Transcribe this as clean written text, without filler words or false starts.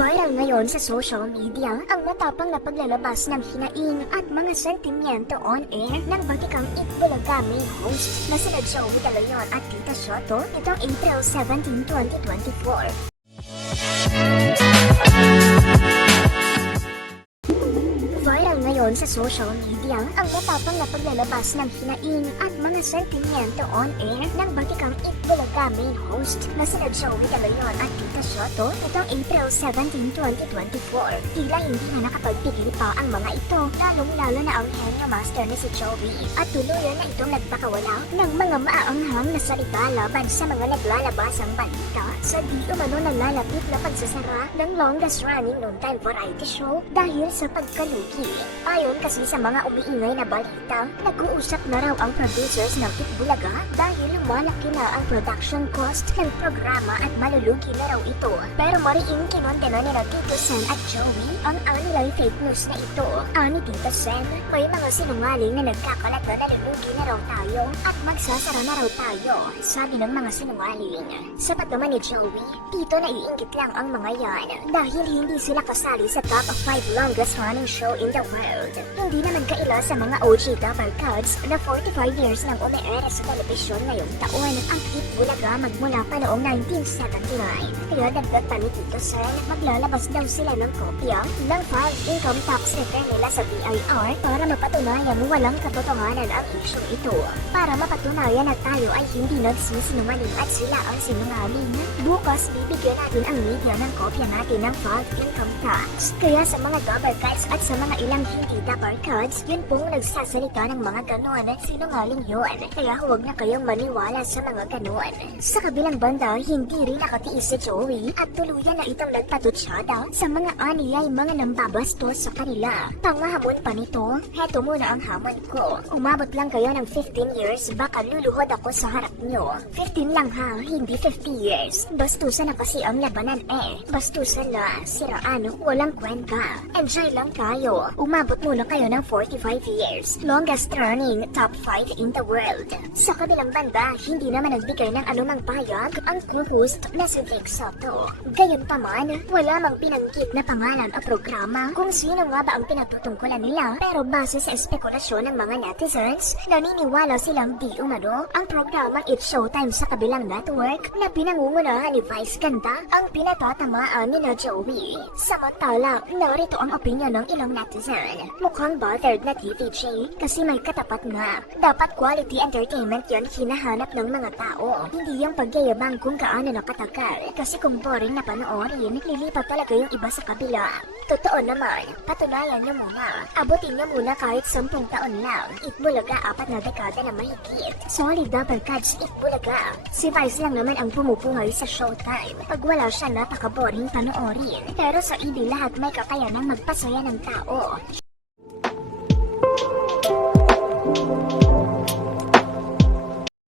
Viral ngayon sa social media ang matapang na paglalabas ng hinaing at mga sentimiento on air ng batikang Itbulaga main host na sina Joey De Leon at Tita Soto nitong April 17, 2024. Viral ngayon sa social media ang matapang na paglalabas ng hinaing at mga sentimiento on air ng batikang Itbulaga main host na sina Joey De Leon at Tita Soto nitong April 17, 2024. Tila hindi na nakapagpigil pa ang mga ito, lalong-lalo na ang henyo master ni si Joey at tuluyan na itong nagpakawala ng mga maaanghang na salita laban sa mga naglalabasang balita sa di umano nalalapit na pagsasara ng longest running noontime variety show dahil sa pagkalugi. Ayon kasi sa mga umiingay na balita, nag-uusap na raw ang producers ng Itbulaga dahil lumalaki na ang production cost ng programa at malulugi na raw ito. Pero mariing kinondena nila Tito Sen at Joey ang anilay fake news na ito. Ani Tito Sen, may mga sinungaling na nagkakalat na nalulugi na raw tayo at magsasara na raw tayo, sabi ng mga sinungaling. Sapat naman ni Joey, Tito naiinggit lang ang mga yan dahil hindi sila kasali sa top of 5 longest running show in the world. Hindi naman kaila sa mga OG double cuts na 45 years nang umeere sa telebisyon ngayong taon ang Itbulaga magmula pa noong 1979. Kaya dagdag pa ni Tito Sen, maglalabas daw sila ng kopya ng 5 income tax return nila sa BIR para mapatunayan walang katotohanan ang issue ito. Para mapatunayan na tayo ay hindi nagsisinungaling at sila ang sinungaling. Bukas bibigyan natin ang media ng kopya natin ng 5 income tax. Kaya sa mga double cuts at sa mga ilang hindi double cuts, yun pong nagsasalita ng mga ganon. Sinungaling yun. Kaya huwag na kayong maniwala sa mga ganon. Sa kabilang banda, hindi rin nakatiis si Joey at tuluyan na itong nagpatutsyada sa mga aniyay mga nambabastos sa kanila. Pangahamon pa nito, heto muna ang hamon ko. Umabot lang kayo ng 15 years, baka luluhod ako sa harap nyo. 15 lang ha, hindi 50 years. Bastusan na kasi ang labanan Bastusan na, siraan, walang kwenta. Enjoy lang kayo. Umabot muna kayo ng 45 years. Longest running top 5 in the world. Sa kabilang banda, hindi naman nagbigay ng anumang payag ang co-host na si Vic Soto. Gayunpaman, wala mang pinanggit na pangalan o programa kung sino nga ba ang pinatutungkulan nila. Pero base sa espekulasyon ng mga netizens, naniniwala silang di umano ang programang It's Showtime sa kabilang network na pinangungunahan ni Vice Ganda ang pinatatamaan ni na Joey. Samantala, narito ang opinion ng ilang netizen. Mukhang bothered na TVJ kasi may katapat nga. Dapat quality entertainment yon hinahanap ng mga tao. Hindi yung pagyayabang kung gaano nakatagal. Kasi kung boring na panoorin, lilipat talaga yung iba sa kabila. Totoo naman, patunayan nyo muna. Abutin nyo muna kahit 10 taon lang. Itbulaga 4 na dekada na mahigit. Solid double cuts Itbulaga. Si Vice lang naman ang pumupuhay sa Showtime. Pag wala siya, napaka-boring panoorin. Pero sa hindi lahat may kakayanang magpasaya ng tao.